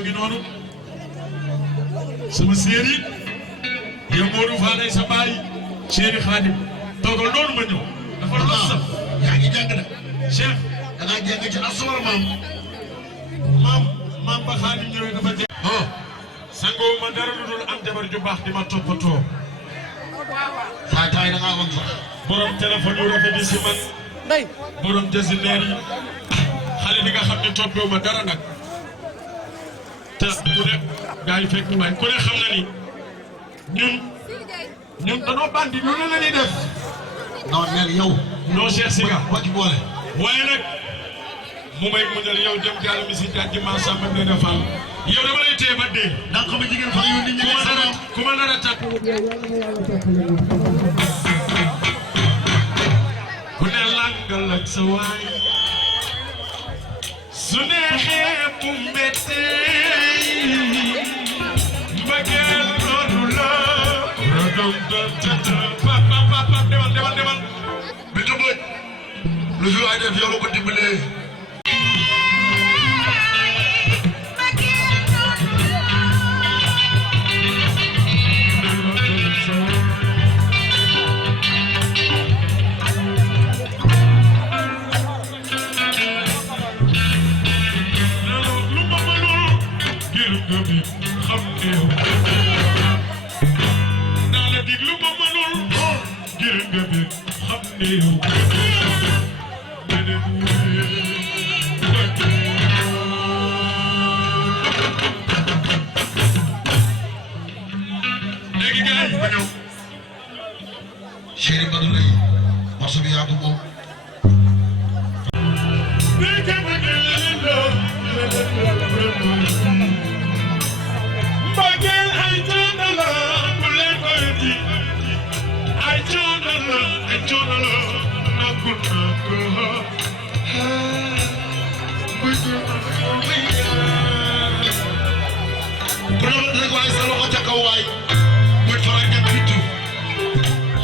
ngi noonu sama séeri yow Modou Fane sa baay séeri Xaadim toogal noonu ma ñëw dafa los sax yaa ngi jàng de Cheikh da ngaa jàng ci asawar maam ba Xaadim ñëwee dafa jàng sangoo ma dara lu dul am jabar ju baax di ma toppatoo faataay da ngaa wax sax borom téléphone yu rafet yi si man borom jasineer yi xale bi nga xam ne toppoo ma dara nag te ku ne gaa yi fekk waay ku ne xam na ni ñun danoo bandi lu ne la ñuy def non neel yow non Cheikh Siga wàcc boole waaye nag mu may muñal yow dem jàll mi si jàjji ma sàmm ne na Fall yow dama lay téye ba dee ndax xam nga jigéen fa yow nit ñi ku ma nar a tàkk ku ne langal ak sa waay su neexee mu méttee mbëggeel noonu la rodom pap demal bi nga bëj lu fi waay def yow la ko dimbalee Chéri Badou Leye morceau bi yaa ko moom mbëggeel ay coono la bu leen koy di ay coono la nagul na ko bu doon rek waaye sa loxo ca kaw waay muy faral di bitu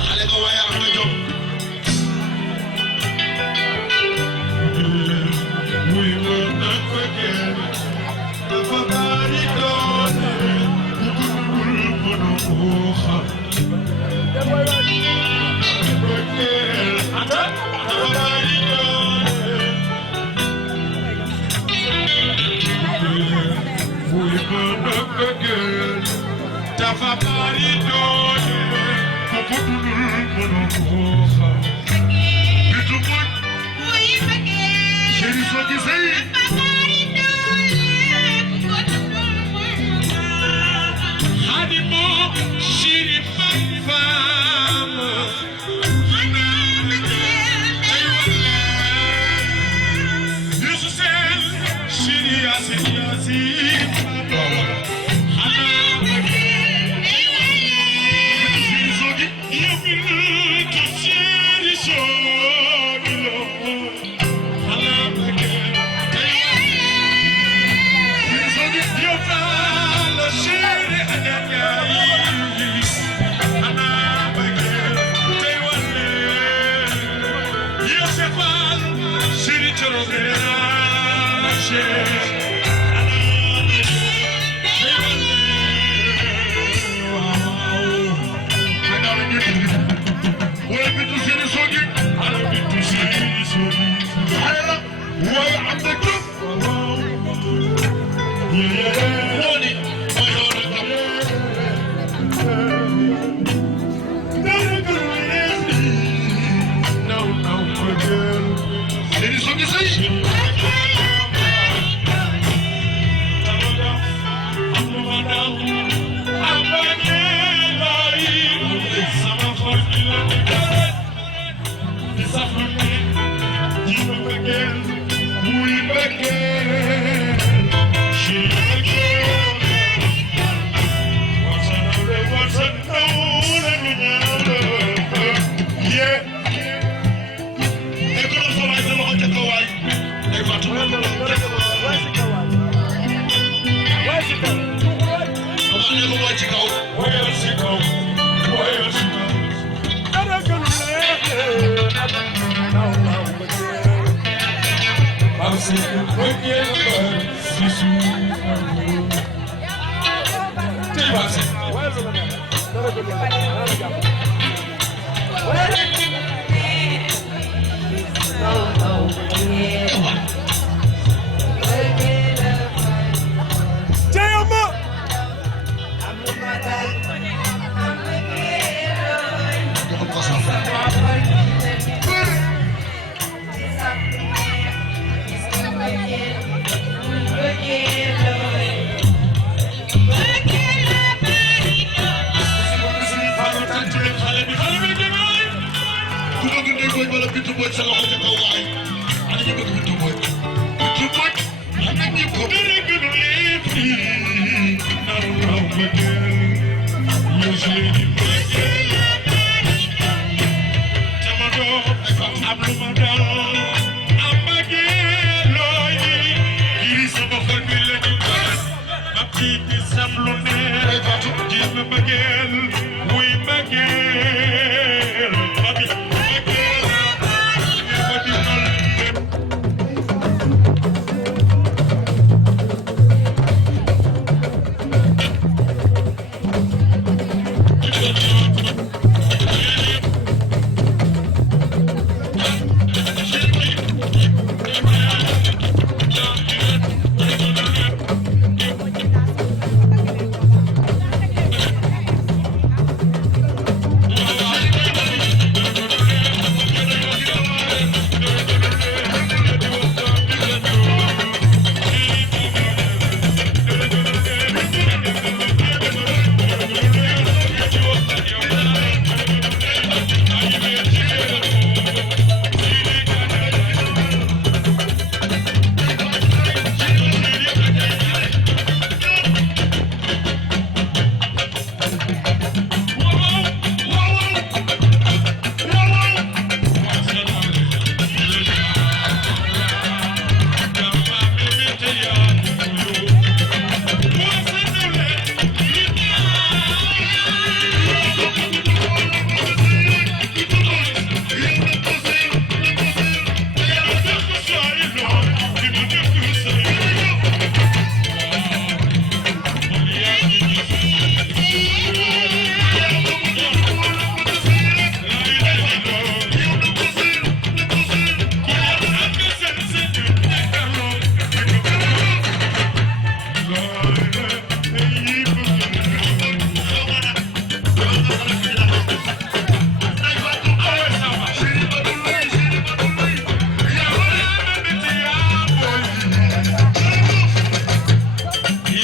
xale nga waaye am nga jom muy woon na ko kenn dafa bari doole bu dul mënu koo xam dafa bari doole ku ko dundul mënoo koo xam bitu muñ chéri soo gisee xadi moo chéri femme Youssou Sène chéri Yacine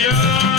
Yeah.